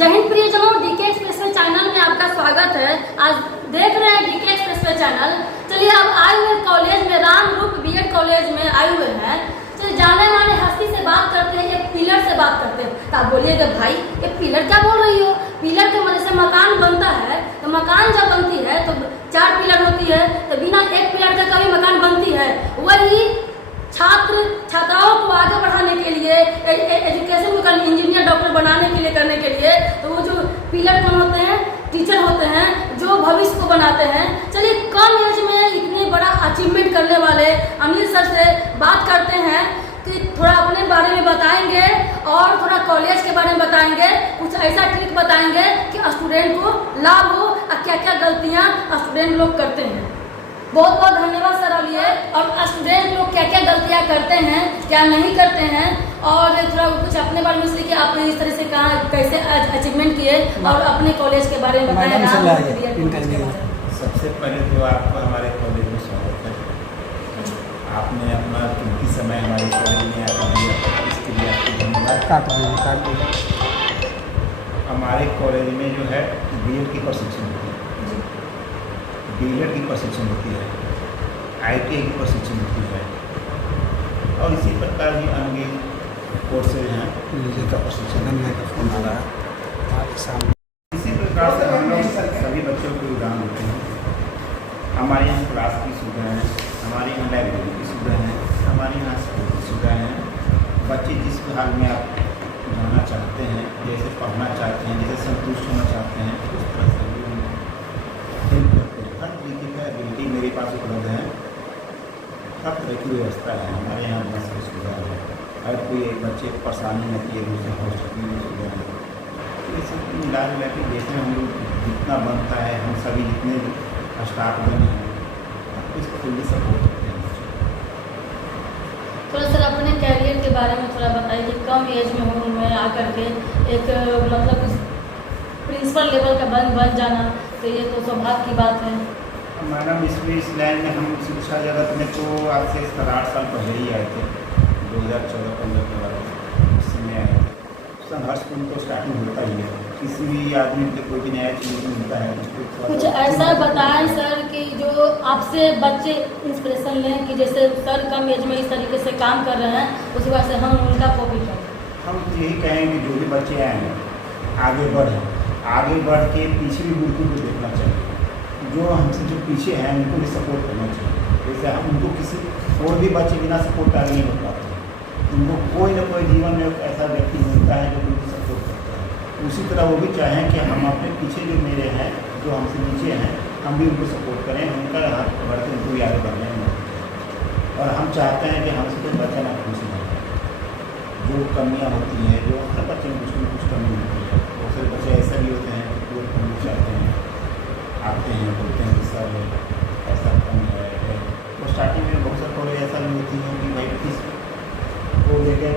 जय हिंद प्रियजनों, DK expressway channel में आपका स्वागत है। आज देख रहे हैं डीके एक्सप्रेसवे चैनल। चलिए अब आए हुए कॉलेज में, रामरूप बीएड कॉलेज में आए हुए हैं। चलिए जाने माने हस्ती से बात करते हैं, एक पिलर से बात करते हैं। तो आप बोलिएगा भाई ये पिलर क्या बोल रही हो? पिलर के मदद से मकान बनता है, तो मकान जब बनती है तो 4 पिलर होती है, तो बिना एक पिलर के कभी मकान बनती है? वही छात्र छात्राओं को आगे बढ़ाने के लिए, एजुकेशन को इंजीनियर डॉक्टर बनाने के लिए, करने के लिए, तो वो जो पिलर कौन होते हैं? टीचर होते हैं, जो भविष्य को बनाते हैं। चलिए कम एज में इतने बड़ा अचीवमेंट करने वाले अनिल सर से बात करते हैं कि थोड़ा अपने बारे में बताएंगे और थोड़ा कॉलेज के बारे में बताएंगे, कुछ ऐसा ट्रिक बताएंगे कि स्टूडेंट को लाभ हो और क्या क्या गलतियाँ स्टूडेंट लोग करते हैं। बहुत बहुत धन्यवाद सर अब ये। और स्टूडेंट लोग क्या क्या गलतियाँ करते हैं, क्या नहीं करते हैं, और थोड़ा कुछ अपने बारे में इसलिए कि आप इस तरह से कहाँ कैसे अचीवमेंट किए और अपने कॉलेज के बारे में बताएं। सबसे पहले तो आपको हमारे कॉलेज में स्वागत है। आपने अपना कीमती समय हमारे कॉलेज में आकर दिया, इसके लिए आपको धन्यवाद। हमारे कॉलेज में जो है बीएड की प्रशिक्षण होती है, बीएड की प्रशिक्षण होती है, आईटीआई की प्रशिक्षण होती है, और इसी प्रकार की अन्य कोर्सेज हैं जिनका प्रशिक्षण फोन आ रहा है। इसी प्रकार से हम लोग सभी बच्चों को योगदान देते हैं। हमारे यहाँ क्लास की सुविधा है, हमारे यहाँ लाइब्रेरी की सुविधा है, हमारे यहाँ स्कूल की सुविधा है। बच्चे जिस हाल में आप जाना चाहते हैं, जैसे पढ़ना चाहते हैं, जैसे संतुष्ट होना चाहते हैं, उस तरह से हेल्प करते हैं। हर तरीके का एबिलिटी मेरे पास उपलब्ध है, हर तरह की व्यवस्था है। हमारे यहाँ बस की सुविधा है, हर कोई एक बच्चे को परेशानी नहीं है, दूसरे हॉस्टल की सुविधा है। तो ये सब मिला जुला के जैसे हम लोग जितना बनता है, हम सभी जितने स्टाफ बने हैं इसको फुल्ली सपोर्ट करते हैं। थोड़ा सर अपने कैरियर के बारे में थोड़ा बताइए कि कम एज में हूँ मैं आकर के एक मतलब प्रिंसिपल लेवल का बन जाना, तो ये तो सौभाग्य की बात है। मैडम इस लाइन में हम शिक्षा जगत में तो आज से 8 साल पहले ही आए थे, 2014-15 के बाद उस समय आए थे। संघर्ष तो स्टार्टिंग होता ही है, किसी भी आदमी को कोई भी नया चीज़ मिलता है। कुछ ऐसा बताएं सर कि जो आपसे बच्चे इंस्पिरेशन लें कि जैसे सर कम एज में इस तरीके से काम कर रहे हैं, उसी वजह से हम उनका कॉपी करें। हम यही कहेंगे जो भी बच्चे आए हैं आगे बढ़ के पीछे भी बिल्कुल को देखना चाहिए। जो हमसे जो पीछे हैं उनको भी सपोर्ट करना चाहिए। जैसे हम उनको किसी और भी बच्चे बिना सपोर्ट आगे नहीं बढ़ पाते, उनको कोई ना कोई जीवन में ऐसा व्यक्ति मिलता है जो उनको सपोर्ट करता है। उसी तरह वो भी चाहें कि हम अपने पीछे जो मेरे हैं, जो हमसे नीचे हैं, हम भी उनको सपोर्ट करें, उनका हाथ बढ़ के उनको भी आगे बढ़ने में। और हम चाहते हैं कि हमसे कोई बच्चा ना खुश नहीं, जो कमियाँ होती हैं, जो हर बच्चे में कुछ न कुछ कमी होती है। बहुत सारे बच्चे ऐसे भी होते हैं कि वो पढ़ना चाहते हैं, आते हैं बोलते हैं कि सर ऐसा कम है। तो स्टार्टिंग में बहुत सारे कॉलेज ऐसा भी होती है कि भाई फीस को लेकर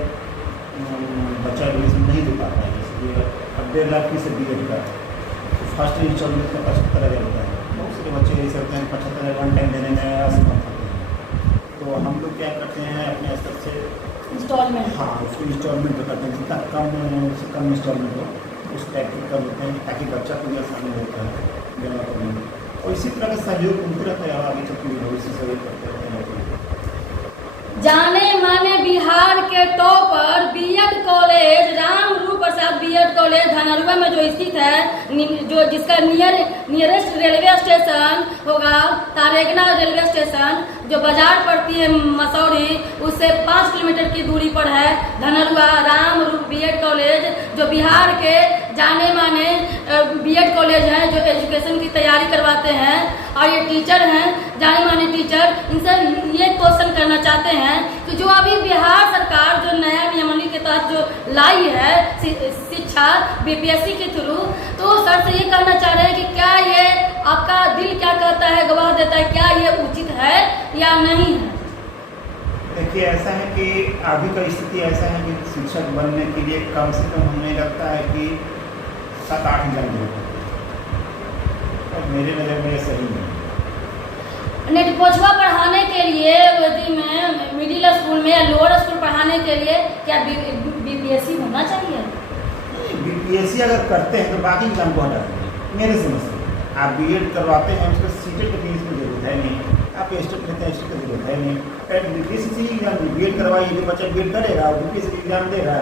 बच्चा एडमिशन नहीं दे पाता है, इसलिए अब 1.5 लाख फीस है बीएड का, तो फर्स्ट इंस्टॉलमेंट का 75,000 होता है। बहुत सारे बच्चे ऐसे होते हैं 75,000 वन टाइम देने में असमर्थ होते हैं। तो हम लोग क्या करते हैं अपने स्तर से इंस्टॉलमेंट, हाँ उसको इंस्टॉलमेंट करते हैं, जितना कम इंस्टॉलमेंट हो उस टाइप की कर लेते हैं ताकि बच्चा को भी आसानी होता है देना करने में। और इसी तरह का सहयोग मिलते रहता है, आगे चल के भविष्य सहयोग करते रहते हैं। जाने माने बिहार के टॉपर बीएड कॉलेज रामरूप प्रसाद बीएड कॉलेज धनरुआ में जो स्थित है, जो जिसका नियरेस्ट रेलवे स्टेशन होगा तारेगना रेलवे स्टेशन, जो बाजार पड़ती है मसौरी, उससे 5 किलोमीटर की दूरी पर है धनरुआ रामरूप बीएड कॉलेज, जो बिहार के जाने माने बीएड कॉलेज हैं, जो एजुकेशन की तैयारी करवाते हैं। और ये टीचर हैं, जाने माने टीचर। इनसे ये क्वेश्चन करना चाहते हैं कि जो अभी बिहार सरकार जो नया नियमावली के तहत जो लाई है शिक्षा बीपीएससी के थ्रू, तो सर से ये कहना चाह रहे हैं कि क्या ये आपका दिल क्या कहता है, गवाह देता है, क्या ये उचित है या नहीं है? देखिए ऐसा है कि अभी का स्थिति ऐसा है कि शिक्षक बनने के लिए कम से कम हमें लगता है कि 7-8 एग्जाम देने पड़ते हैं, और मेरे नज़र में ये सही है। नेट पोछवा पढ़ाने के लिए यदि में मिडिल स्कूल में या लोअर स्कूल पढ़ाने के लिए क्या बीपीएससी होना चाहिए? बीपीएससी अगर करते हैं तो बाकी एग्जाम को हटा देंगे मेरे समझ से। आप बीएड करवाते हैं उसका सीटेट की फीस की जरूरत है नहीं, आप एस्टेट लेते हैं एस्टेट की जरूरत है नहीं। बीपीएससी एग्जाम बीएड करवाइए, जो बच्चा बीएड करेगा और बीपीएससी एग्जाम देगा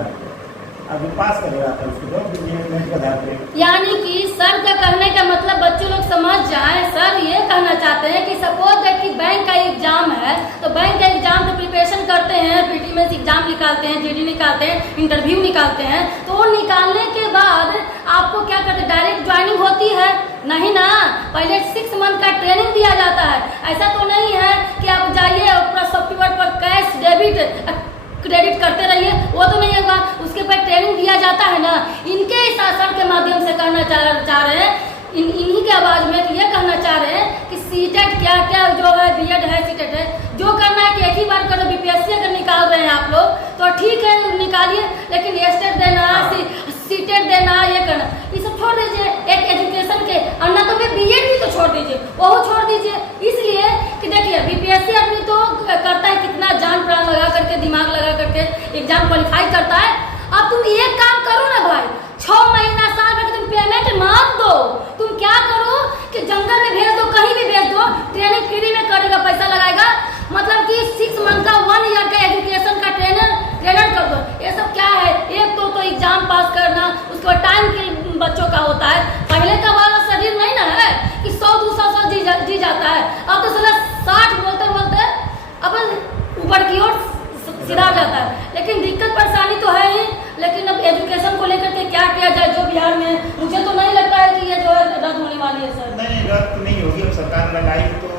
अभी पास करेगा तो उसको जॉब दीजिए मेरिट के आधार पे। यानी कि सर का कहने का मतलब बच्चे लोग समझ जाएं, सर ये कहना चाहते हैं कि सपोज दैट कि बैंक का एग्जाम है तो बैंक का एग्जाम तो प्रिपरेशन करते हैं, पीटी में एग्जाम निकालते हैं, जीडी निकालते हैं, इंटरव्यू निकालते हैं, तो वो निकालने के बाद आपको क्या करते हैं, डायरेक्ट ज्वाइनिंग होती है? नहीं ना, पहले 6 मंथ का ट्रेनिंग दिया जाता है। ऐसा तो नहीं है कि आप जाइए और पूरा सॉफ्टवेयर पर कैश डेबिट क्रेडिट करते रहिए, वो तो नहीं होगा, उसके ऊपर ट्रेनिंग दिया जाता है ना। इनके शासन के माध्यम से कहना चाह रहे हैं, इन्हीं के आवाज में ये कहना चाह रहे हैं कि सीटेट क्या क्या जो है, बीएड है, सीटेट है, जो करना है कि एक ही बार करो। बीपीएससी अगर निकाल रहे हैं आप लोग तो ठीक है निकालिए, लेकिन एस्टेट देना, सीटेट देना, ये करना, ये सब छोड़ दीजिए। एक एजुकेशन के अन्ना तो बीएड भी तो छोड़ दीजिए, वो छोड़ दीजिए। इसलिए कि देखिए बीपीएससी आदमी तो करता है कितना जान प्राण लगा करके, दिमाग लगा करके एग्जाम क्वालिफाई करता है। अब तुम एक काम करो ना भाई, 6 महीना साल भर तुम पेमेंट मत दो, तुम क्या करो कि जंगल में भेज दो, कहीं भी भेज दो, ट्रेनिंग फ्री में करेगा, पैसा लगाएगा, मतलब कि 6 मंथ का 1 ईयर का एजुकेशन का ट्रेनर कर दो। ये सब क्या है, एक तो एग्जाम पास करना, उसको टाइम के बच्चों का होता है। पहले का वाला शरीर नहीं ना है कि 100-200 साल जी जाता है। अब तो साला 60 बोलते बोलते अपन ऊपर की ओर सीधा जाता है। लेकिन दिक्कत परेशानी तो है ही, लेकिन अब एजुकेशन को लेकर के क्या किया जाए जो बिहार में, मुझे तो नहीं लगता है कि ये जो है रद्द होने वाली है सर। नहीं, रद्द नहीं होगी। अब सरकार लगाई तो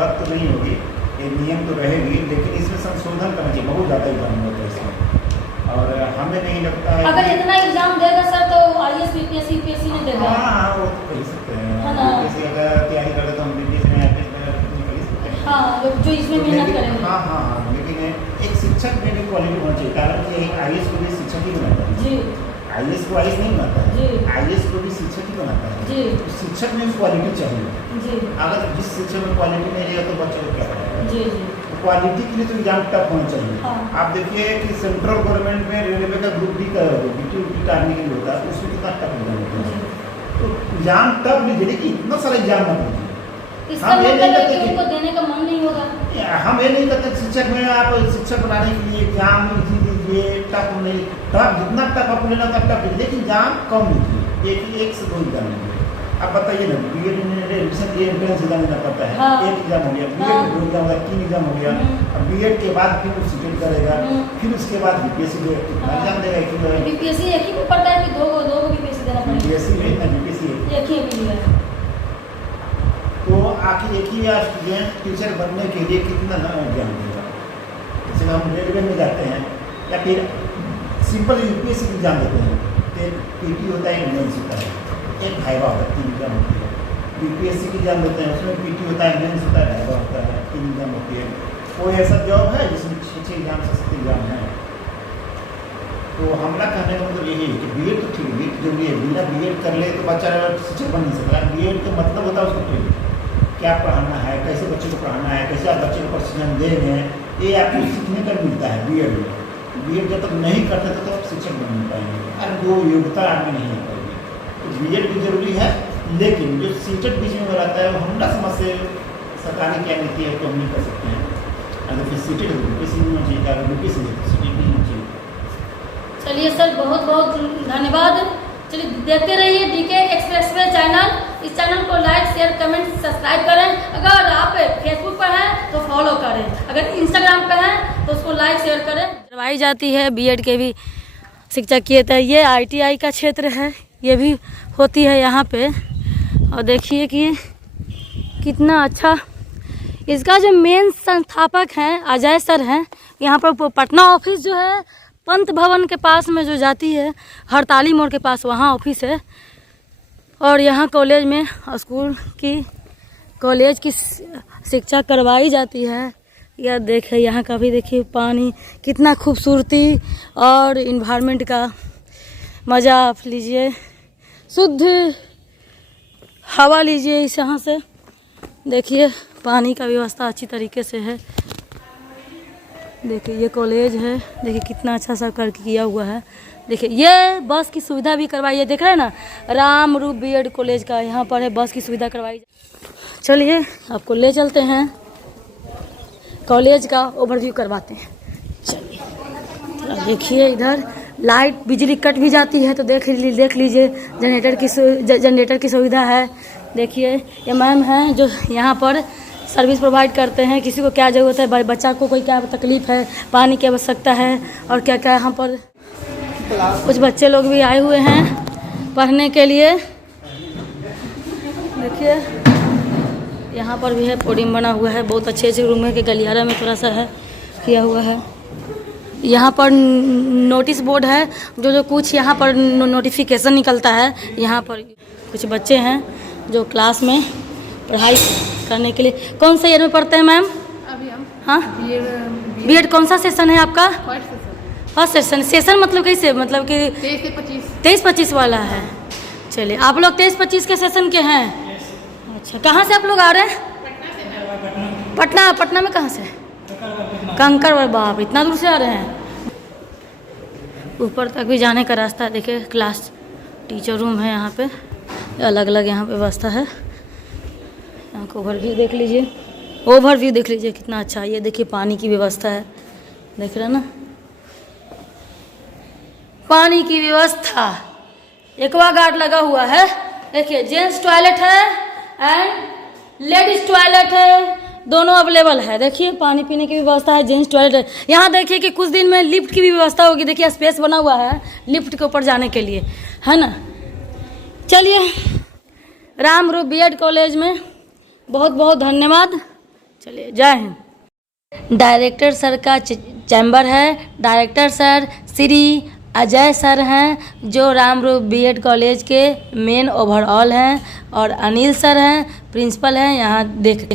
रद्द तो नहीं होगी, ये नियम तो रहेगी, लेकिन इसमें संशोधन करना चाहिए। बहुत ज़्यादा एग्जाम होता है इसमें, और हमें नहीं लगता है अगर इतना एग्जाम देगा सर तो आईएएस बीपीएससी यूपीएससी नहीं देगा। हाँ, वो तो कह सकते हैं, है ना? बीपीएससी अगर तैयारी करे तो हम बीपीएससी में आईपीएस में कर सकते हैं। हाँ, जो इसमें मेहनत करेंगे। हाँ, लेकिन एक शिक्षक में भी क्वालिटी होना चाहिए, कारण कि आईएएस को भी शिक्षक ही बनाता है जी, आईएएस को आईएएस नहीं बनाता है जी, आईएएस को भी शिक्षक ही बनाता है जी, तो शिक्षक में क्वालिटी चाहिए जी, अगर जिस शिक्षक में क्वालिटी नहीं रहेगा तो बच्चे को क्या करेगा। जी, जी, क्वालिटी के लिए तो एग्जाम टफ होना चाहिए। हाँ। आप देखिए कि सेंट्रल गवर्नमेंट में रेलवे का ग्रुप डी का BT का आर्मी के लिए होता है, उसमें कितना टफ एग्जाम होता है। तो एग्जाम टफ लीजिए, लेकिन इतना सारा एग्जाम मत लीजिए। इसका मतलब है कि उनको देने का मन नहीं होगा। हम ये नहीं करते शिक्षक में आप शिक्षक बनाने के लिए एग्जाम इजी लीजिए, टफ नहीं, टफ जितना टफ आपको लेना था टफ लीजिए, लेकिन एग्जाम कम लीजिए, एक से 2 एग्जाम लीजिए। अब बताइए ना, बीएड में एडमिशन के लिए एंट्रेंस एग्जाम देना पड़ता है। हाँ। 1 एग्जाम हो गया, बीएड में 2 एग्जाम हो गया, 3 एग्जाम हो गया। अब बीएड के बाद फिर वो सीटेट करेगा, फिर उसके बाद बीपीएससी में एग्जाम देगा। कि बीपीएससी एक ही को पड़ता है कि दो बीपीएससी देना पड़ेगा? बीपीएससी में ना बीपीएससी एक ही मिलेगा। तो आखिर एक ही स्टूडेंट टीचर बनने के लिए कितना एग्जाम देगा। जैसे हम रेलवे में जाते हैं या फिर सिंपल यूपीएससी एग्जाम देते हैं, तो पीटी होता है, मेंस होता है, एक भाइवा होता है, 3 एग्जाम होती है। बीपीएससी की एग्जाम देते हैं, उसमें पीटी होता है, मेंस होता है, भाइवा होता है, 3 एग्जाम होती है। कोई ऐसा जॉब है जिसमें 6 एग्जाम से 7 एग्जाम है। तो हमारा कहने का मतलब यही है कि बीएड तो ठीक है, बीएड जरूरी है। बिना बीएड कर ले तो बच्चा शिक्षक बन नहीं सकता। बीएड का मतलब होता है उसको ट्रेनिंग, क्या पढ़ाना है, कैसे बच्चे को पढ़ाना है, कैसे आप बच्चे को प्रशिक्षण देंगे, ये आपको सीखने का मिलता है बीएड में। बीएड जब तक नहीं करते तो आप शिक्षक बन नहीं पाएंगे, और वो योग्यता आदमी नहीं हो पाएगी। तो बीएड भी जरूरी है, लेकिन जो सीटेट बीच में रहता है वो हमारा समझ से सरकार की क्या नीति है तो हम नहीं कर सकते हैं। अगर फिर सीटेट बीपीएससी नहीं होना चाहिए, अगर बीपीएससी सीटेट नहीं होना चाहिए। चलिए सर, बहुत बहुत धन्यवाद। चलिए देखते रहिए डीके एक्सप्रेसवे चैनल। इस चैनल को लाइक, शेयर, कमेंट, सब्सक्राइब करें। अगर आप फेसबुक पर हैं तो फॉलो करें, अगर इंस्टाग्राम पे हैं तो उसको लाइक शेयर करें। करवाई जाती है बीएड के भी शिक्षक किए थे। ये आईटीआई का क्षेत्र है, ये भी होती है यहाँ पे। और देखिए कि कितना अच्छा, इसका जो मेन संस्थापक हैं अजय सर हैं। यहाँ पर पटना ऑफिस जो है पंत भवन के पास में जो जाती है, हड़ताली मोड़ के पास, वहाँ ऑफिस है। और यहाँ कॉलेज में कॉलेज की शिक्षा करवाई जाती है। यह देखे यहाँ का भी देखिए पानी कितना खूबसूरती, और इन्वायरमेंट का मज़ा आप लीजिए, शुद्ध हवा लीजिए इस यहाँ से। देखिए पानी का व्यवस्था अच्छी तरीके से है। देखिए ये कॉलेज है, देखिए कितना अच्छा सा करके किया हुआ है। देखिए ये बस की सुविधा भी करवाई है, देख रहे हैं ना, राम रूप बीएड कॉलेज का यहाँ पर है, बस की सुविधा करवाई। चलिए आपको ले चलते हैं, कॉलेज का ओवरव्यू करवाते हैं। चलिए देखिए इधर लाइट बिजली कट भी जाती है तो देख लीजिए जनरेटर की सुविधा है। देखिए ये मैम हैं जो यहाँ पर सर्विस प्रोवाइड करते हैं, किसी को क्या ज़रूरत है, बच्चा को कोई क्या तकलीफ़ है, पानी की आवश्यकता है और क्या क्या। यहाँ पर कुछ बच्चे लोग भी आए हुए हैं पढ़ने के लिए। देखिए यहाँ पर भी है, पोडियम बना हुआ है, बहुत अच्छे रूम है कि गलियारा में थोड़ा सा है किया हुआ है। यहाँ पर नोटिस बोर्ड है, जो कुछ यहाँ पर नोटिफिकेशन निकलता है। यहाँ पर कुछ बच्चे हैं जो क्लास में पढ़ाई करने के लिए। कौन सा ईयर में पढ़ते हैं मैम? अभी हम हाँ बीएड कौन सा सेशन है आपका? First session. सेशन मतलब कैसे, मतलब कि 23-25 वाला है। चलिए आप लोग 23-25 के सेशन के हैं? अच्छा कहाँ से आप लोग आ रहे हैं? पटना में कहाँ से? कंकर। बाप इतना दूर से आ रहे हैं। ऊपर तक भी जाने का रास्ता। देखिए क्लास टीचर रूम है, यहाँ पे अलग अलग यहाँ पे व्यवस्था है। यहाँ का ओवरव्यू देख लीजिए, कितना अच्छा है। ये देखिए पानी की व्यवस्था है, देख रहे हैं ना, पानी की व्यवस्था। एक्वागार्ड लगा हुआ है। देखिए जेंट्स टॉयलेट है एंड लेडीज टॉयलेट है, दोनों अवेलेबल है। देखिए पानी पीने की व्यवस्था है, जेंट्स टॉयलेट है। यहाँ देखिए कि कुछ दिन में लिफ्ट की भी व्यवस्था होगी। देखिए स्पेस बना हुआ है लिफ्ट के ऊपर जाने के लिए, है ना। चलिए राम रूप बीएड कॉलेज में बहुत बहुत धन्यवाद। चलिए जय हिंद। डायरेक्टर सर का चैम्बर है। Director sir Shri Ajay sir हैं जो राम रूप बीएड कॉलेज के मेन ओवरऑल हैं, और अनिल सर हैं प्रिंसिपल हैं। यहाँ देख